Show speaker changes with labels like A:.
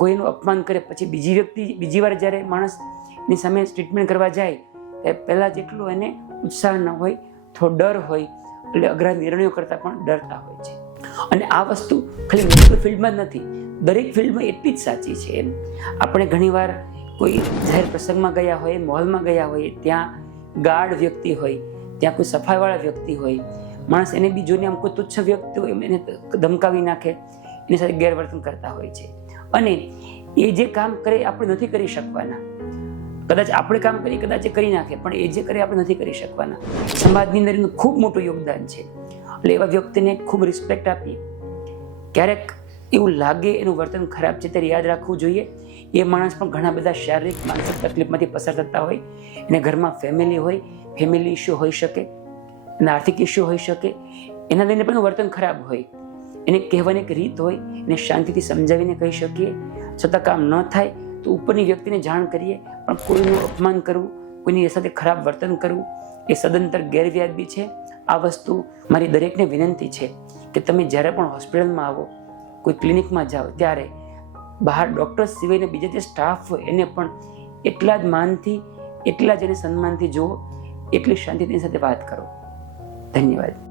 A: કોઈનું અપમાન કરે, પછી બીજી વ્યક્તિ, બીજી વાર જ્યારે માણસની સામે ટ્રીટમેન્ટ કરવા જાય ત્યારે પહેલાં જેટલું એને ઉત્સાહ ન હોય, થોડો ડર હોય, એટલે અઘરા નિર્ણયો કરતાં પણ ડરતા હોય છે. અને આ વસ્તુ ખાલી મેડિકલ ફિલ્ડમાં જ નથી, દરેક ફિલ્ડમાં એટલી જ સાચી છે એમ. આપણે ઘણીવાર કોઈ જાહેર પ્રસંગમાં ગયા હોય, મોલમાં ગયા હોય, ત્યાં ગાર્ડ વ્યક્તિ હોય, ત્યાં કોઈ સફાઈવાળા વ્યક્તિ હોય, માણસ એને બી જોઈને આમ કોઈ તુચ્છ વ્યક્તિ હોય, એને ધમકાવી નાખે, એની સાથે ગેરવર્તન કરતા હોય છે. અને એ જે કામ કરે આપણે નથી કરી શકવાના. કદાચ આપણે કામ કરીએ, કદાચ એ કરી નાખે, પણ એ જે કરે આપણે નથી કરી શકવાના. સમાજની અંદર એનું ખૂબ મોટું યોગદાન છે. એટલે એવા વ્યક્તિને ખૂબ રિસ્પેક્ટ આપી ક્યારેક એવું લાગે એનું વર્તન ખરાબ છે, ત્યારે યાદ રાખવું જોઈએ. એ માણસ પણ ઘણા બધા શારીરિક, માનસિક તકલીફમાંથી પસાર થતા હોય. એને ઘરમાં ફેમિલી હોય ફેમિલી ઇસ્યુ હોઈ શકે, અને આર્થિક ઇસ્યુ હોઈ શકે. એના લઈને પણ વર્તન ખરાબ હોય. એને કહેવાની એક રીત હોય, એને શાંતિથી સમજાવીને કહી શકીએ. છતાં કામ ન થાય તો ઉપરની વ્યક્તિને જાણ કરીએ, પણ કોઈનું અપમાન કરવું, કોઈની સાથે ખરાબ વર્તન કરવું, એ સદંતર ગેરવ્યાજબી છે. આ વસ્તુ મારી દરેકને વિનંતી છે કે તમે જ્યારે પણ હોસ્પિટલમાં આવો, કોઈ ક્લિનિકમાં જાઓ, ત્યારે બહાર ડૉક્ટર્સ સિવાયને બીજા જે સ્ટાફ હોય, એને પણ એટલા જ માનથી, એટલા જ એને સન્માનથી જુઓ, એટલી શાંતિ તેની સાથે વાત કરો. ધન્યવાદ.